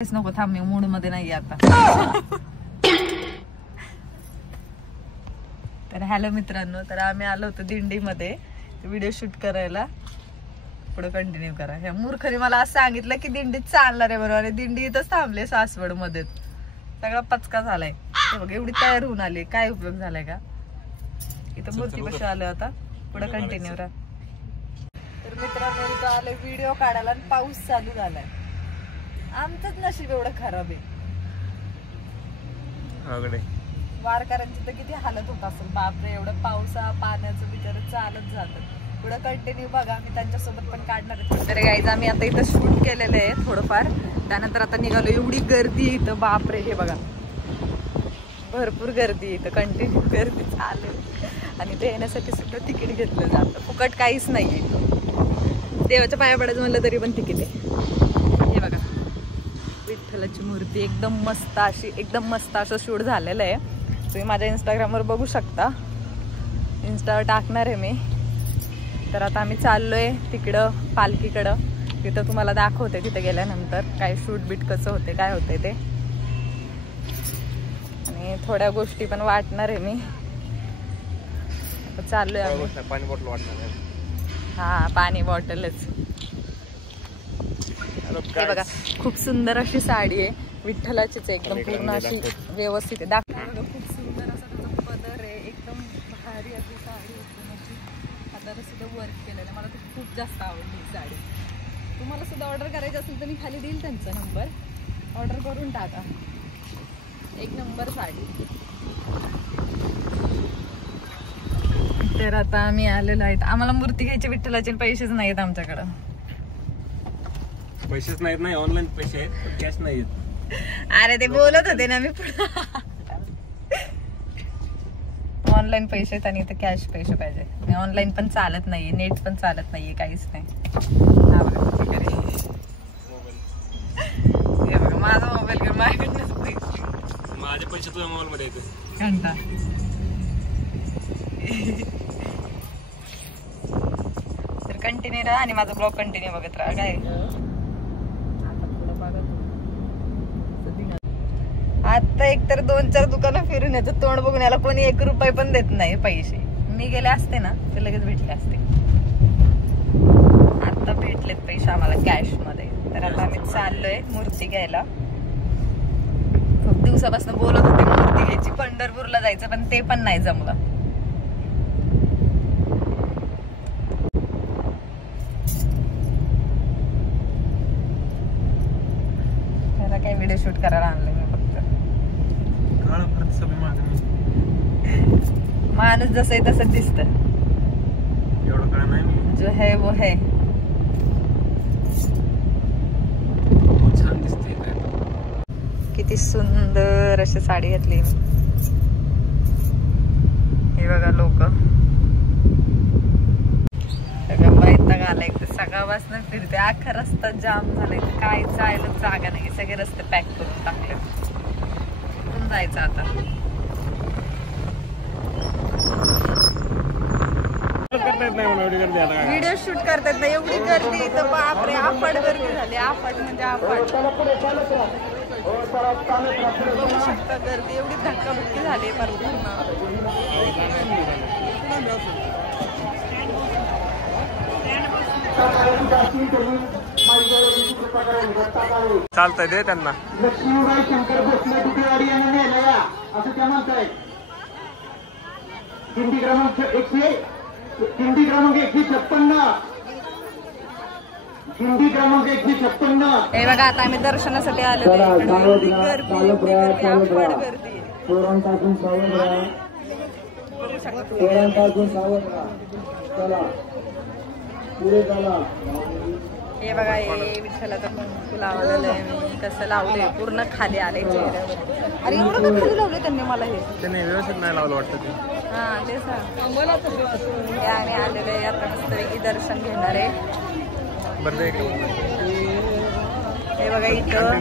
नको थांब, मी मूड मध्ये नाही आता. तर हॅलो मित्रांनो, तर आम्ही आलो होतो दिंडीमध्ये व्हिडिओ शूट करायला. पुढे कंटिन्यू करा. ह्या मूर्खने मला असं सांगितलं की दिंडीत चालणार आहे बरोबर, आणि दिंडी इथंच थांबले सासवड मध्ये. सगळा पचका झालाय. बघ एवढी तयार होऊन आली, काय उपयोग झालाय का? इथं मूर्ती कशी आलो आता. पुढे कंटिन्यू राहा. तर मित्रांनो इथं आले व्हिडिओ काढायला आणि पाऊस चालू झालाय. आमचंच नशीब एवढं खराब आहे. वारकऱ्यांची तर किती हालत होत असेल बापरे, एवढं पावसा पाण्याचं बिचार चालत जातात. पुढे कंटिन्यू बघा, मी त्यांच्यासोबत पण काढणार आहे. तर गाईज आम्ही आता इथं शूट केलेलं आहे थोडंफार. त्यानंतर आता निघालो. एवढी गर्दी इथं बापरे, हे बघा भरपूर गर्दी इथं, कंटिन्यू गर्दी चालू. आणि ते येण्यासाठी सुद्धा तिकीट घेतलं जातं, फुकट काहीच नाहीये. देवाच्या पाया पडायचं म्हणलं तरी पण तिकीट आहे. हे बघा विठ्ठलाची मूर्ती एकदम मस्त अशी, एकदम मस्त असं शूट झालेलं आहे. तुम्ही माझ्या इंस्टाग्रामवर बघू शकता, इंस्टावर टाकणार आहे मी. तर आता आम्ही चाललोय तिकडं पालखीकडं. तिथं तुम्हाला दाखवते तिथे गेल्यानंतर काय शूट बीट कसं होते, काय होते ते. आणि थोड्या गोष्टी पण वाटणार आहे मी. आता चाललोय आम्ही. पाणी बॉटल वाटणार आहे. हा पाणी बॉटलच. हे बघा खूप सुंदर अशी साडी आहे, विठ्ठलाचीच एकदम पूर्ण अशी व्यवस्थित आहे. खूप सुंदर असा त्याचा पदर आहे, एकदम भारी अशी साडी आहे. हाताला सुद्धा वर्क केलेलं आहे. मला तर खूप जास्त आवडली ही साडी. तुम्हाला सुद्धा ऑर्डर करायची असेल तर मी खाली देईल त्यांचा नंबर, ऑर्डर करून टाका. एक नंबर साडी. तर आता आम्ही आलेलो आहेत. आम्हाला मूर्ती घ्यायची विठ्ठलाचे, पैसेच नाहीत आमच्याकडं. पैसेच नाहीत, नाही ऑनलाईन पैसे आहेत, कॅश नाहीत. अरे ते बोलत होते ना मी. ऑनलाईन पैसे आहेत आणि इथे कॅश पैसे पाहिजे. मी ऑनलाईन पण चालत नाहीये, नेट पण चालत नाहीये, काहीच नाही. हा बघा हे बघा माझा मोबाईल घेऊन माझ्याकडे नसते. माझे पैसे तुझ्या मोबाईल मध्ये येते. घंटा तर कंटिन्यू राहा आणि माझा ब्लॉग कंटिन्यू बघत राहा. काय आता एकतर 2-4 दुकानं फिरून येतं, तोंड बघून याला कोणी 1 रुपये पण देत नाही पैसे. मी गेले असते ना तर लगेच भेटले असते. आता भेटलेत पैसे आम्हाला कॅश मध्ये. तर आता आम्ही चाललोय मूर्ती घ्यायला. खूप दिवसापासून बोलत होते मूर्ती घ्यायची, पंढरपूरला जायचं, पण ते पण नाही जमलं. त्याला काही व्हिडिओ शूट करायला आणले मी फक्त. माणूस जसं आहे तसं दिसत. एवढं काय नाही, जो है वो है. छान दिसते. किती सुंदर अशी साडी घातली मी. हे बघा लोक सगळं वैताग आलाय. सकाळपासून फिरते, अख्खा रस्ता जाम झालाय. काय जायला जागा नाही, सगळे रस्ते पॅक करून टाकले. कुठून जायचं आता? व्हिडिओ शूट करतात ना, एवढी गर्दी इथं बापरे, आफाट गर्दी झाली. आफाट म्हणजे आफाट. बघू शकता गर्दी एवढी धक्काबुक्की झाली पूर्ण. चालतंय दे त्यांना. लक्ष्मीबाई शंकर भोसले कुठेवाडी यांना नेलं असं त्या म्हणताय. दिंडी क्रमांक 156. दिंडी क्रमांक 156. हे बघा आता आम्ही दर्शनासाठी आलो. गर्दी गर्दी गर्दी. हे बघा हे विठ्ठलाचं कुंकू लावलेलं आहे मी. कसं लावलंय पूर्ण खाली आले चेहऱ्यावर. अरे एवढं का खाली लावलंय त्यांनी मला? हे त्याने व्यवस्थित नाही लावलं वाटतं ते. हा तेच आम्ही आलेलो आहे. आता मस्तपैकी दर्शन घेणार आहे. हे बघा इथं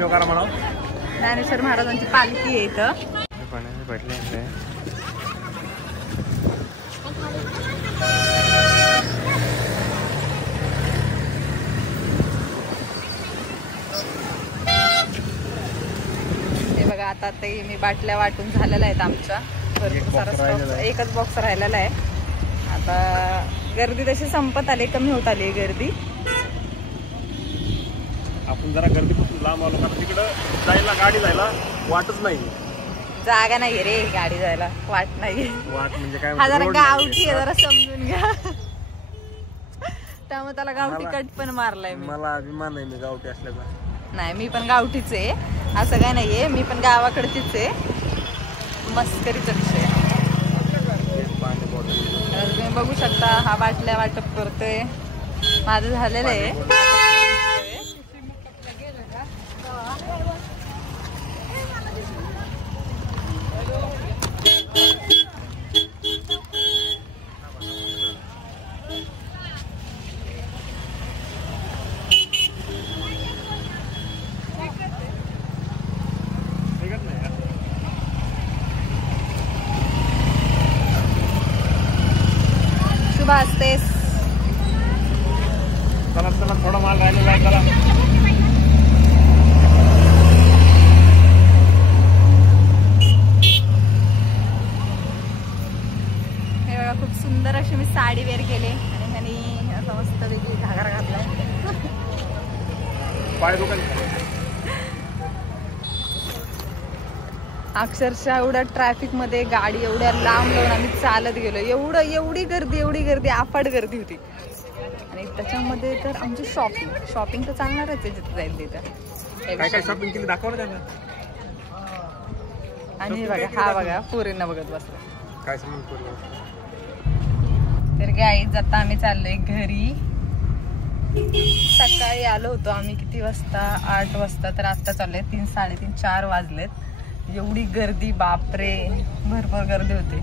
ज्ञानेश्वर महाराजांची पालखी आहे इथं. आता ते मी बाटल्या वाटून झालेल्या आहेत आमच्या, भरपूर सारा स्टॉक, एकच बॉक्स राहिलेला आहे. आता गर्दी तशी संपत आली, कमी होत आली गर्दी. आपण जरा गर्दीपासून लांब आलो कारण तिकडं जायला गाडी जायला वाटच नाही, जागा नाही रे गाडी जायला, वाट नाही. वाट म्हणजे काय, हा जरा गावठी आहे, जरा समजून घ्या. त्यामुळे त्याला गावठी कट पण मारलाय मी. मला अभिमान आहे मी गावठी असल्याचा. नाही मी पण गावठीच आहे, असं काय नाहीये, मी पण गावाकडचीच आहे. मस्करीचा विषय. तुम्ही बघू शकता हा बाटल्या वाटप करतोय, माझं झालेलं आहे. शुभ असतेस. चला चला थोडा माल राहिलेला आहे. चला हे बघा खूप सुंदर अशी मी साडी वेअर केली आणि ह्यानी असं मस्त वेगळी घागर घातलाय. पाय दुकान अक्षरशः एवढ्या ट्रॅफिक मध्ये गाडी एवढ्या लांब लावून आम्ही चालत गेलो. एवढी गर्दी अफाट गर्दी होती. आणि त्याच्यामध्ये तर आमची शॉपिंग तर चालणारच आहे जिथे जाईल तिथं. काय काय शॉपिंग केली दाखवलं त्यांना. आणि बघा हा बघा पोरींना बघत बसलो. काय सामान केलं तर गाईज आता आम्ही चाललोय घरी. सकाळी आलो होतो आम्ही किती वाजता, 8 वाजता, तर आता चाललोय 3, 3:30, 4 वाजलेत. एवढी गर्दी बापरे, भरपूर गर्दी होते.